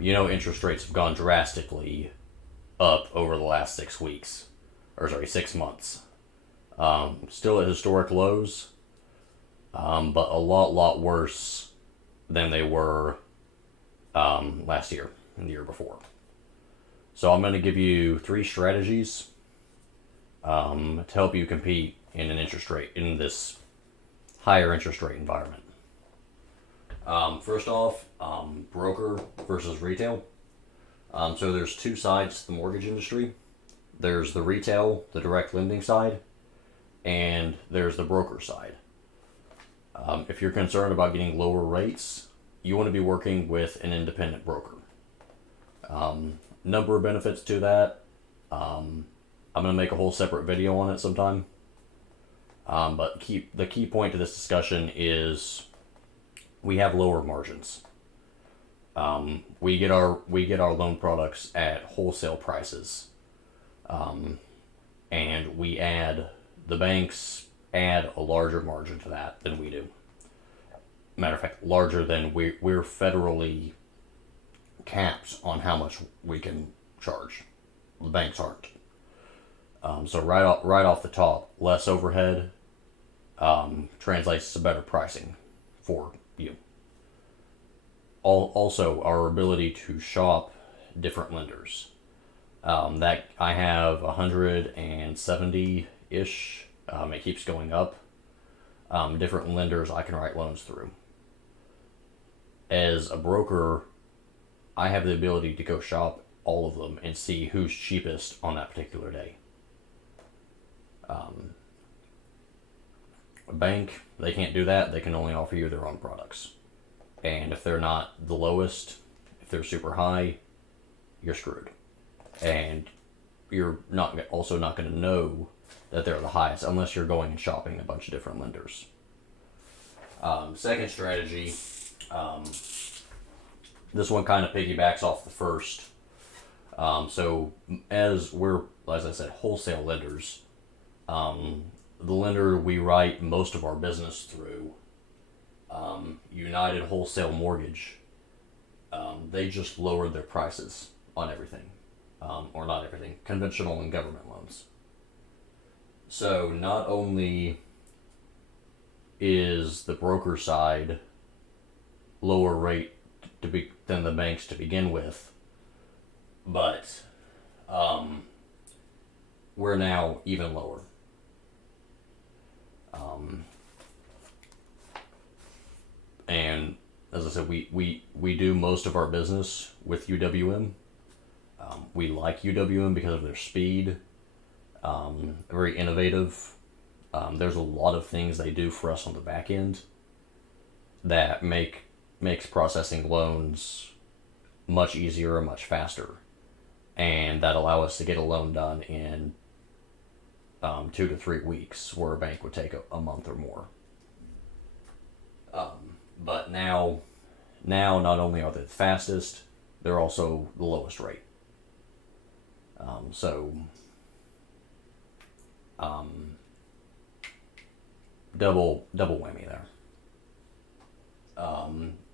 Interest rates have gone drastically up over the last 6 weeks, or sorry, 6 months. Still at historic lows, but a lot worse than they were last year and the year before. So I'm going to give you 3 strategies to help you compete in this higher interest rate environment. First off, broker versus retail. So there's 2 sides to the mortgage industry. There's the retail, the direct lending side, and there's the broker side. If you're concerned about getting lower rates, you want to be working with an independent broker. Number of benefits to that. I'm going to make a whole separate video on it sometime. But the key point to this discussion is we have lower margins. We get our loan products at wholesale prices, and the banks add a larger margin to that than we do. Matter of fact, larger than we're federally capped on how much we can charge. The banks aren't. So right off the top, less overhead translates to better pricing for you. Also, our ability to shop different lenders. That I have 170-ish. It keeps going up. Different lenders I can write loans through. As a broker, I have the ability to go shop all of them and see who's cheapest on that particular day. A bank, they can't do that. They can only offer you their own products. And if they're not the lowest, if they're super high, you're screwed. And you're also not going to know that they're the highest unless you're going and shopping a bunch of different lenders. Second strategy, this one kind of piggybacks off the first. So as I said, wholesale lenders, the lender we write most of our business through, United Wholesale Mortgage, they just lowered their prices on everything, or not everything, conventional and government loans. So not only is the broker side lower rate than the banks to begin with, but we're now even lower. And as I said, we do most of our business with UWM. We like UWM because of their speed. Very innovative. There's a lot of things they do for us on the back end that makes processing loans much easier and much faster, and that allow us to get a loan done in 2 to 3 weeks, where a bank would take a month or more. But now not only are they the fastest, they're also the lowest rate. Double whammy there.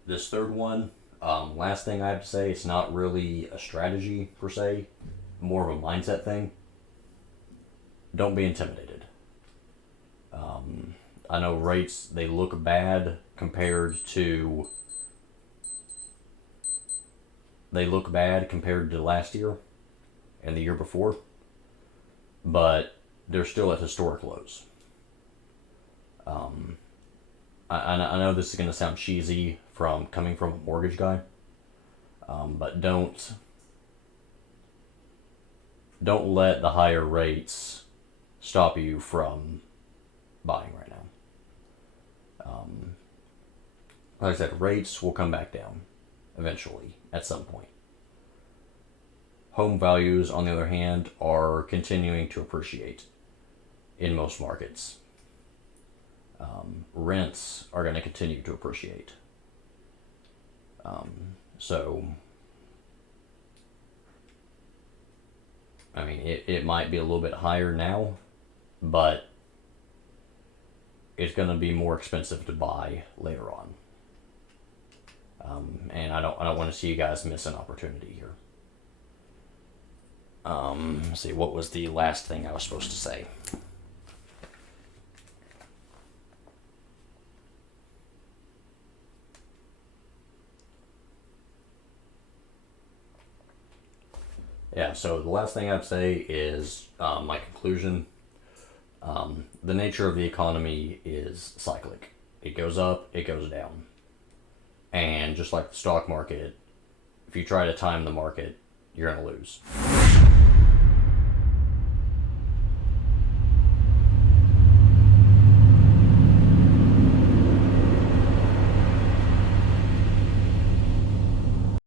This third one, last thing I have to say, it's not really a strategy per se, more of a mindset thing. Don't be intimidated. I know rates, they look bad compared to last year and the year before, but they're still at historic lows. I know this is going to sound cheesy coming from a mortgage guy, but don't let the higher rates stop you from buying right now. Like I said, rates will come back down eventually at some point. Home values, on the other hand, are continuing to appreciate in most markets. Rents are going to continue to appreciate. It might be a little bit higher now, but it's going to be more expensive to buy later on. And I don't want to see you guys miss an opportunity here. Let's see, what was the last thing I was supposed to say? Yeah, so the last thing I'd say is my conclusion. The nature of the economy is cyclic. It goes up, it goes down. And just like the stock market, if you try to time the market, you're going to lose.